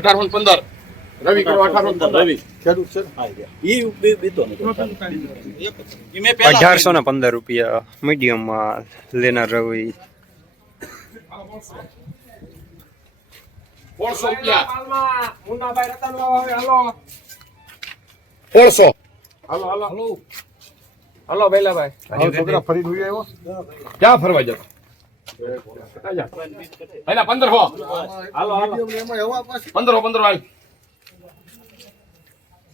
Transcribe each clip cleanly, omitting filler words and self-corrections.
1815 રવિ કરો 1815 રવિ ખેડૂત છે ઈ બીતો ને 1815 રૂપિયા મીડિયમ માં લેનાર રવિ 400 રૂપિયા મુન્નાભાઈ રતન આવે હાલો 400 હાલો હાલો હાલો હાલો બેલાભાઈ હાલો છોકરા ફરી જોઈ આવ્યો ક્યાં ફરવા જતો પહેલા 1500 હાલો હાલો 1500 હાલ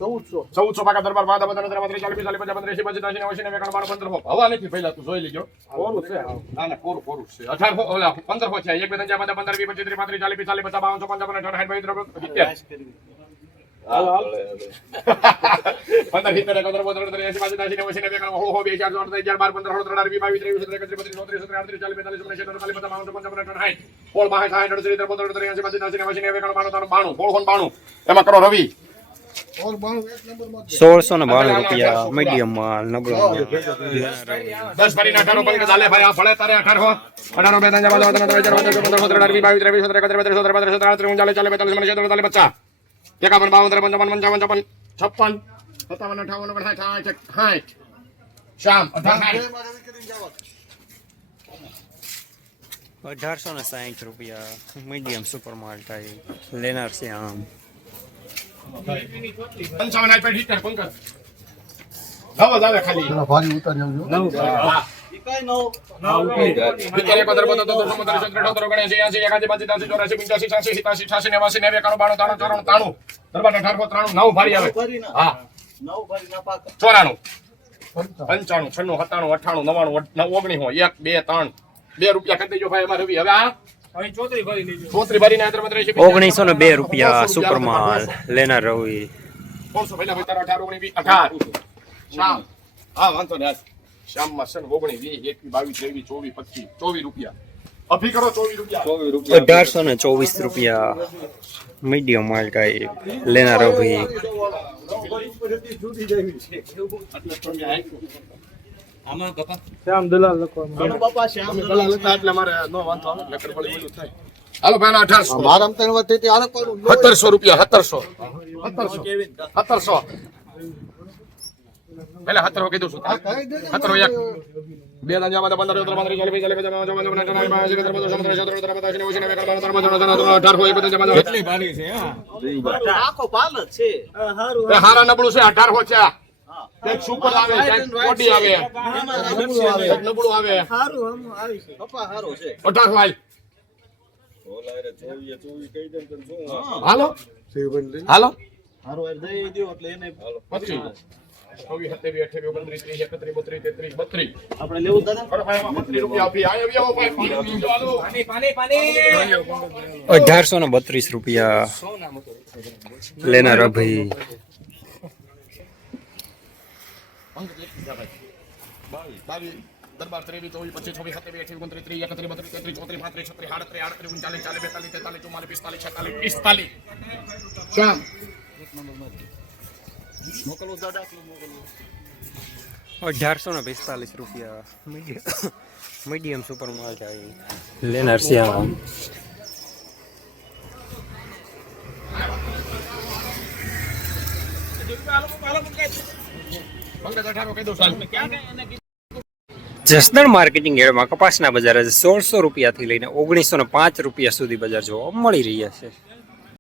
1400 પાકા દરબાર બાદ બધા 30 40 45 50 80 85 90 91 હવા નથી પહેલા તું જોઈ લેજો કોરું છે ના ના કોરું છે 1800 ઓલા 1500 છે એક બે ત્રણ ચાર 15 20 25 30 35 40 45 55 55 હાલો હાલો 15 70 71 72 83 85 90 91 હો હો 2 4 4 11 12 15 16 17 18 20 22 23 24 25 30 38 40 45 50 40 55 55 પોળ 62 63 72 83 85 90 92 92 એમાં કરો રવિ 1692 રૂપિયા મીડિયમ માં નબળો 10 ભરીને 18 બંધ ચાલે ભાઈ આ ભલે તારે 18 18 બે ત્રણ ચાર પાંચ 15 16 17 18 20 22 23 24 25 30 32 40 40 45 51 52 55 56 57 58 60 શામ 1860 રૂપિયા મીડિયમ સુપર માલ ટાઈપ લેનાર છે આમ 55 આઈ પર હીટર પંકજ હવા જાવે ખાલી ચલો ભારી ઉતાર આવજો 9 કઈ નો વિચાર એક દર બતો તો સમુદ્ર ચંદ્ર ઠોતરો ગણે છે 80 81 85 84 85 86 87 88 89 92 93 દરબાર 1893 9 ભારી આવે હા 9 ભરી ના પાક 94 95 96 97 98 99 19 1 2 3 2 રૂપિયા કરી દેજો ભાઈ અમાર રવિ હવે આ હવે 34 ભરી લેજો 34 ભરીને 1902 રૂપિયા સુપર માલ લેનાર રવિ 500 પહેલા 18 19 18 શામ હા વાંધો ને શામમાં છે 19 20 21 22 23 24 25 24 રૂપિયા અભી કરો 24 રૂપિયા 1824 રૂપિયા મીડિયમ માલ ટાઈપ લેનાર રવિ આમાં કપા શ્યામ દલાલ લખવા આનો બાપા શ્યામ ગલા લખતા એટલે મારે નો વાંધો આવે લકડ પડી બધું થાય હાલો ભાઈ 1800 મારા મતન વતે તે આને કોણ 1700 રૂપિયા 1700 પહેલા 1700 કીધું છું 1700 એક બે દાંજા માં 15 15 કેટલી ભારી છે હા આખો પાલ જ છે હારા નબળું છે 1800 છે એક સુપર આવે એક કોડી આવે એક નબળું આવે હારું આમ આવી છે કપા હારો છે 1800 હાલ હાલો હાલો હારો એ દઈ દયો એટલે એને 25 27 28 29 30 31 32 33 32 આપણે લેવું દાદા 32 રૂપિયા આપી આવ્યો ભાઈ પાણી 1832 રૂપિયા લેનાર રવિ દરબાર 23 24 25 26 27 28 29 30 31 32 33 34 35 36 37 38 39 40 41 40 45 શામ મોકલો દાદા મોકલો 1845 રૂપિયા મીડિયમ સુપર માલ ટાઈપ લેનાર શ્યામ જસદણ માર્કેટિંગ યાર્ડમાં કપાસના બજાર 1600 રૂપિયાથી લઈને 1905 રૂપિયા સુધી બજાર જોવા મળી રહ્યા છે.